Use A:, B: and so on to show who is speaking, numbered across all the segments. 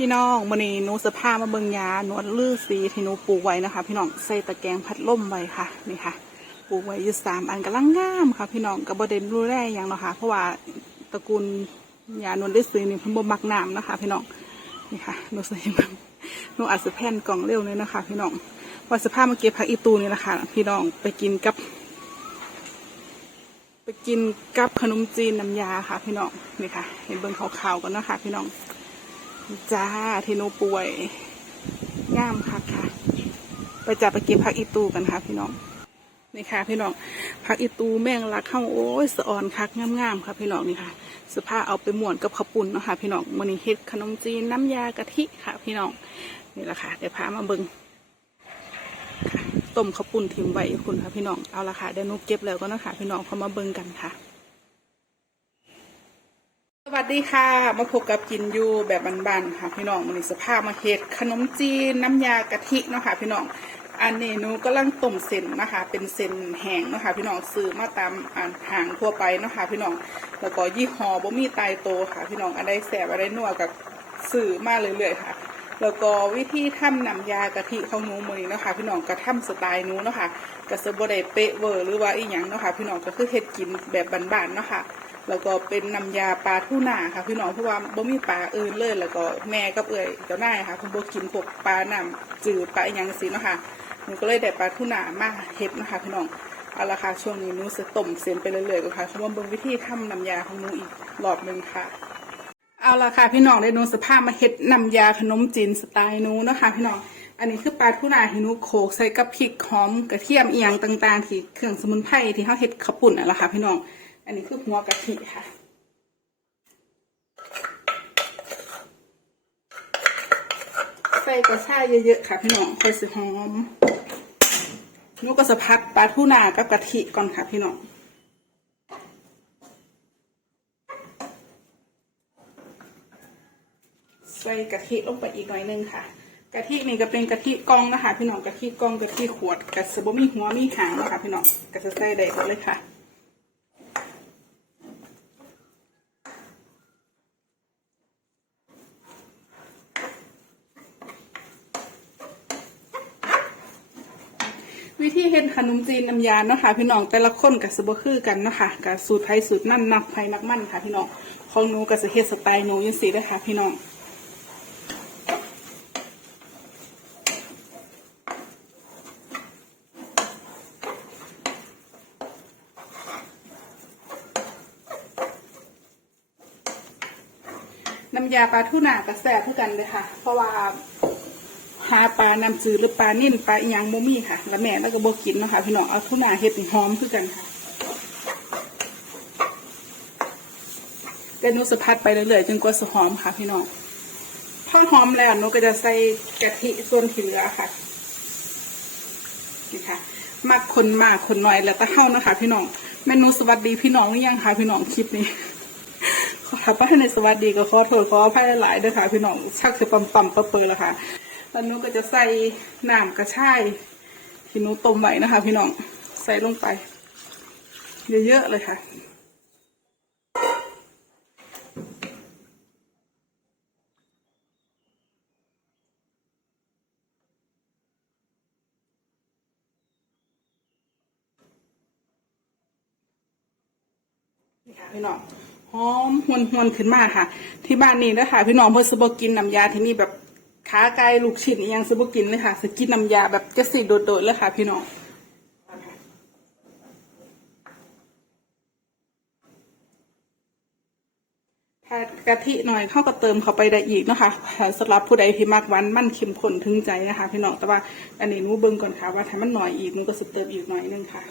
A: พี่น้องมันนี้หนูสภาพมาเบิงยาหนวดลื้อสีที่หนูปลูกไว้นะคะ พี่น้องใส่ตะแกรงพัดลมไว้ค่ะนี่ค่ะปลูกไว้อยู่สามอันกำลังงามค่ะ พี่น้องกับบเด็นรู้แร่อย่างเนาะค่ะ เพราะว่าตระกูลยาหนวดลื้อสีนี่เพิ่นบ่มักน้ำนะคะ พี่น้องนี่ค่ะหนูใส่มันหนูอัดสแผ่นกล่องเร็วเลยนะคะ พี่น้องว่าสภาพมาเก็บผักอีตูนี่แหละค่ะ พี่น้องไปกินกับ ไปกินกับขนมจีนน้ำยาค่ะ พี่น้องนี่ค่ะ เห็นเบิ่งขาวๆกันนะค่ะพี่น้อง จ้าเทโนป่วยงามค่ะค่ะ ไปจับไปเก็บผักอีตูกันค่ะ พี่น้องนี่ค่ะ พี่น้องผักอีตูแมงลักเข้าโอ้ยสะออนคักงามๆค่ะ พี่น้องนี่ค่ะสภาพเอาไปหมวนกับข้าวปุ้นเนาะค่ะ พี่น้องมันนี้เฮ็ดขนมจีนน้ำยากะทิค่ะ พี่น้องนี่แหละค่ะเดี๋ยวพามาเบิ่งต้มข้าวปุ้นทิมไว้คุณค่ะพี่น้องเอาละค่ะเดี๋ยวนุเก็บแล้วก็นาะคะพี่น้องเขามาเบิ่งกันค่ะ สวัสดีค่ะ มาพบกับกินยูแบบบานๆค่ะ พี่น้องมันนี้สภาพมาเฮ็ดขนมจีนน้ำยากะทิเนาะค่ะพี่น้องอันนี้หนูกำลังต้มเส้นนะคะ เป็นเส้นแห้งเนาะค่ะพี่น้องซื้อมาตามอ่านหางทั่วไปเนาะค่ะพี่น้องแล้วก็ยี่ห้อบ่มีตายโตค่ะ พี่น้องอันใดแสบอันใดนัวกับซื้อมาเรื่อยๆค่ะ แล้วก็วิธีทำน้ำยากะทิของหนูมือเนาะค่ะพี่น้องก็ทำสไตล์นูเนาะค่ะก็สบ่ได้เป๊ะเวอร์หรือว่าอีหยังเนาะค่ะพี่น้องก็คือเฮ็ดกินแบบบานๆเนาะค่ะ แล้วก็เป็นน้ำยาปลาทูน่าค่ะพี่น้องเพราะว่าบ่มีปลาอื่นเลย แล้วก็แม่กับเอ่ยเจ้านายค่ะคุณบ่กินพวกปลาน้ำจืดปลาอหยังสิเนาะค่ะหนูก็เลยได้ปลาทูน่ามาเฮ็ดนะคะพี่น้องเอาละค่ะช่วงนี้หนูจะต้มเส้นไปเรื่อยๆก่อนค่ะเขามาเบิ่งวิธีทำน้ำยาของหนูอีกรอบหนึ่งค่ะ เอาละค่ะพี่น้องได้หนูสภาพมาเฮ็ดน้ำยาขนมจีนสไตล์หนูนะคะพี่น้องอันนี้คือปลาทูน่าที่หนูโขกใส่กับพริกหอมกระเทียมเอียงต่างๆ ที่เครื่องสมุนไพรที่เขาเฮ็ดข้าวปุ่นนั่นแหละค่ะพี่น้อง อันนี้คือหัวกะทิค่ะ ใส่กระชายเยอะๆค่ะพี่น้องค่สิหอมนูก็สะพัดปลาทูน่ากับกะทิก่อนค่ะพี่น้องใส่กะทิลงไปอีกหน่อยนึงค่ะกะทินี่ก็เป็นกะทิกองนะคะ พี่น้องกะทิกองกะทิขวดกะสบมีหัวมีหางนะคะพี่น้องกะจะใส่ได้หมดเลยค่ะ วิธีเฮ็ดขนมจีนน้ำยาเนาะค่ะพี่น้องแต่ละคนกับสบคือกันเนาะค่ะกับสูตรไทยสูตรนั่นนักไทยนักมั่นค่ะพี่น้องของหนูกับสเฮ็ดสไตล์หนูยังสีเลยค่ะพี่น้องน้ำยาปลาทูน่ากระแสคือกันเลยค่ะ เพราะว่า หาปลาน้ำจืดหรือปลานิ่นปลาอีหยังบ่มีค่ะ แล้วแม่แล้วก็บ่กินเนาะคะพี่น้องเอาทุนาเฮ็ดหอมคือกันค่ะเดี๋ยวนูสะพัดไปเรื่อยๆจนกว่าจะหอมค่ะพี่น้องพอหอมแล้วนูก็จะใส่กะทิส่วนที่เหลือค่ะนี่ค่ะมากคนมากคนน้อยแล้วแต่เฮานะคะพี่น้องแม่นูสวัสดีพี่น้องหรือยังคะพี่น้องคลิปนี้ขอถ้าป้ในสวัสดีก็ขอโทษขออภัยหลายๆด้วยค่ะ พี่น้องชักจะปั๊มปั๊มเปิดแล้วค่ะ แล้วหนูก็จะใส่น้ำกระชายที่หนูต้มไว้นะคะ พี่น้องใส่ลงไป เยอะๆเลยค่ะนี่ค่ะพี่น้องหอมหวนหวนๆขึ้นมาค่ะ ที่บ้านนี้นะคะพี่น้องเพื่อสบกินน้ำยาที่นี่แบบ ขาไก่ลูกชิ้นอิหยังสบกินเลยค่ะสกินน้ำยาแบบจะสีโดดๆเลยค่ะ พี่น้องถ้ากะทิหน่อยเข้าก็เติมเข้าไปได้อีกนะคะสำหรับผู้ใดที่มักหวานมันเข้มข้นถึงใจนะคะ พี่น้องแต่ว่าอันนี้หนูเบิ่งก่อนค่ะว่าถ้ามันหน่อยอีกหนูก็จะเติมอีกหน่อยนึงค่ะ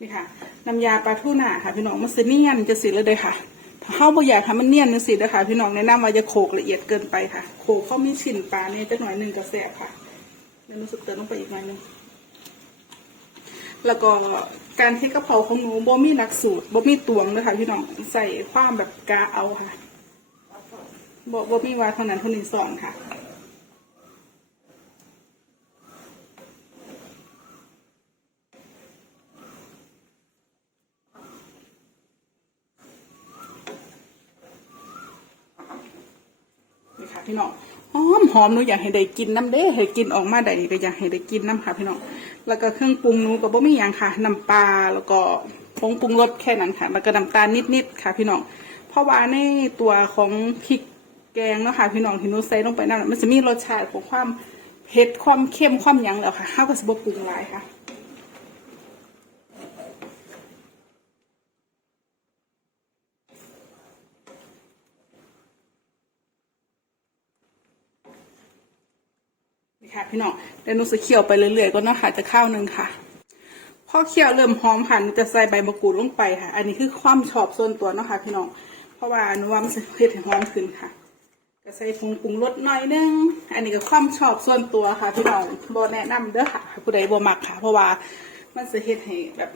A: นี่ค่ะ น้ำยาปลาทูน่าค่ะ พี่น้องมันจะเนียนจะสีเลยเลยค่ะเข้าบ่อยากทำมันเนียนนึงสิเลยค่ะพี่น้องแนะนำว่าจะโขกละเอียดเกินไปค่ะ โขกเข้ามีชิ้นปลาเนี่ยจะหน่อยหนึ่งกระแสบค่ะแล้วรู้สึกเติมลงไปอีกหน่อยหนึงแล้วก็การเทกระเพราของหนูบ่มีหลักสูตรบ่มีตวงเลยค่ะพี่น้องใส่ความแบบกาเอาค่ะบ่บ่มีว่าเท่านั้นเท่านี้สอนค่ะ พี่น้องหอมหอมหนูอยากให้ได้กินน้ำเด้ให้กินออกมาได้ก็อยากให้ได้กินน้ำค่ะพี่น้องแล้วก็เครื่องปรุงหนูก็บ่มีอย่างค่ะน้ำปลาแล้วก็ผงปรุงรสแค่นั้นค่ะแล้วก็น้ำตาลนิดๆค่ะ พี่น้องเพราะว่าในตัวของพริกแกงเนาะค่ะพี่น้องที่หนูใส่ลงไปนั่นมันจะมีรสชาติของความเผ็ดความเค็มความหยังแล้วค่ะข้าวก็สิบ่ปรุงหลายค่ะ ค่ะพี่น้องเดี๋ยวหนูจะเคี่ยวไปเรื่อยๆก็เนาะค่ะจะข้าวหนึ่งค่ะพอเคี่ยวเริ่มหอมค่ะหนูจะใส่ใบมะกรูดลงไปค่ะ อันนี้คือความชอบส่วนตัวเนาะค่ะพี่น้องเพราะว่าหนูว่ามันจะเผ็ดหอมขึ้นค่ะก็ใส่ผงปรุงรสหน่อยนึง อันนี้ก็ความชอบส่วนตัวค่ะพี่น้องบแนะนำเด้อค่ะผู้ใดบ่มักค่ะ เพราะว่ามันจะเฮ็ดให้แบบ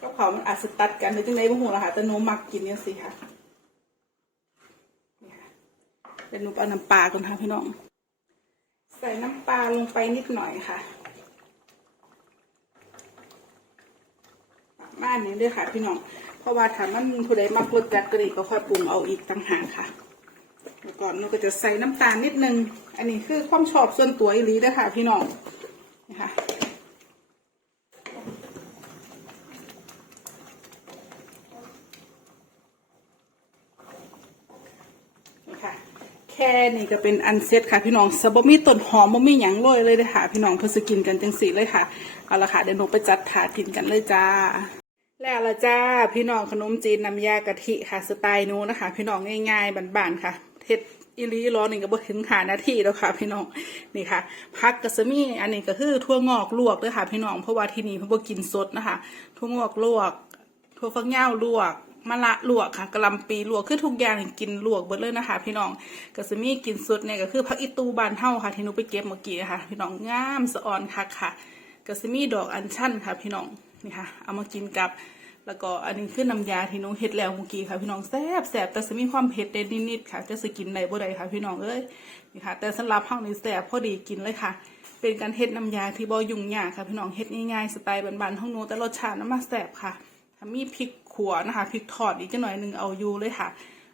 A: กับเขาวมันอาจจะตัดกันหรือจังไดบ่ฮู้ล่ะค่ะแต่หนูมักกินเนี่ยสิค่ะนี่ค่ะเดี๋ยวหนูเอาน้ำปลาก่อนค่ะพี่น้อง ใส่น้ำปลาลงไปนิดหน่อยค่ะประมาณนี้ด้วยค่ะ พี่น้อง เพราะว่าถ้ามันผู้ใดมักรสจัดกระดิ่ก็ค่อยปรุงเอาอีกต่างหากค่ะแล้วก่อนเราก็จะใส่น้ำตาลนิดนึง อันนี้คือความชอบส่วนตัวอีลีด้วยค่ะ พี่น้องนะคะแค่นี้ก็เป็นอันเซ็ตค่ะพี่น้องสบมีต้นหอมบ่มีหยังโรยเลยเลยค่ะพี่น้องเพื่อสกินกันจังสีเลยค่ะเอาละค่ะเดี๋ยวหนูไปจัดถาดกินกันเลยจ้า แล้วละจ้าพี่น้องขนมจีนน้ำยากะทิค่ะสไตล์นู้นะคะ พี่น้องง่ายๆบานๆค่ะเฮ็ดอีหลีร้อนนี่ก็บ่ถึงหานาทีแล้วค่ะพี่น้องนี่ค่ะพักกะสมีอันนี้ก็คือทั่วงอกลวกด้วยค่ะพี่น้องเพราะว่าที่นี่เพิ่นบ่กินสดนะคะทั่วงอกลวกถั่วฝักยาวลวก มะละลวกค่ะกะลำปีลวกคือทุกอย่างกินลวกเบิดเลยนะคะ พี่น้องก็จะมีกินสดเนี่ยก็คือผักอีตูบานเฮาค่ะที่นูไปเก็บเมื่อกี้ค่ะพี่น้องงามสะออนคักค่ะก็จะมีดอกอัญชันค่ะ พี่น้องนี่ค่ะ เอามากินกับแล้วก็อันนี้คือน้ำยาที่นูเฮ็ดแล้วเมื่อกี้ค่ะ พี่น้องแซ่บแซ่บแต่จะมีความเผ็ดเด็ดนิดๆค่ะจะสกินได้บ่ได้ค่ะ พี่น้องเอ้ยนี่ค่ะ แต่สำหรับเฮานี่แซ่บพอดีกินเลยค่ะ เป็นการเฮ็ดน้ำยาที่บ่ยุ่งยากค่ะ พี่น้องเฮ็ดง่ายๆสไตล์บ้านๆของนูแต่รสชาติน้ำมาแซ่บค่ะถ้ามีพริก ขัวนะคะพริกทอดอีกจะหน่อยหนึ่งเอาอยู่เลยค่ะ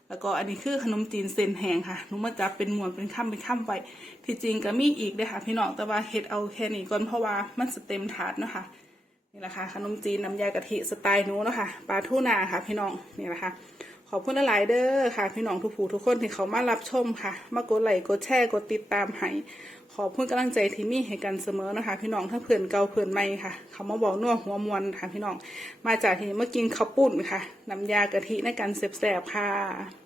A: แล้วก็อันนี้คือขนมจีนเส้นแห้งค่ะหนูมาจับเป็นมวนเป็นข้ามเป็นข้ามไปที่จริงก็มีอีกเลยค่ะ พี่น้องแต่ว่าเฮ็ดเอาแค่นี้ก่อนเพราะว่ามันสเต็มถาดเนาะค่ะนี่แหละค่ะขนมจีนน้ำยากะทิสไตล์หนู้เนาะค่ะปลาทูนาค่ะ พี่น้องนี่แหละค่ะขอบคุณหลายเด้อค่ะ พี่น้องทุกผู้ทุกคนที่เขามารับชมค่ะ มากดไลค์กดแชร์กดติดตามให้ ขอบคุณกำลังใจที่มีให้กันเสมอนะคะ พี่น้องทั้งเพื่อนเก่าเพื่อนใหม่ค่ะ เขามาบอกนัวหัวมวนค่ะพี่น้อง มาจากที่เมื่อกินข้าวปุ้นค่ะน้ำยากะทิในการเสบๆค่ะ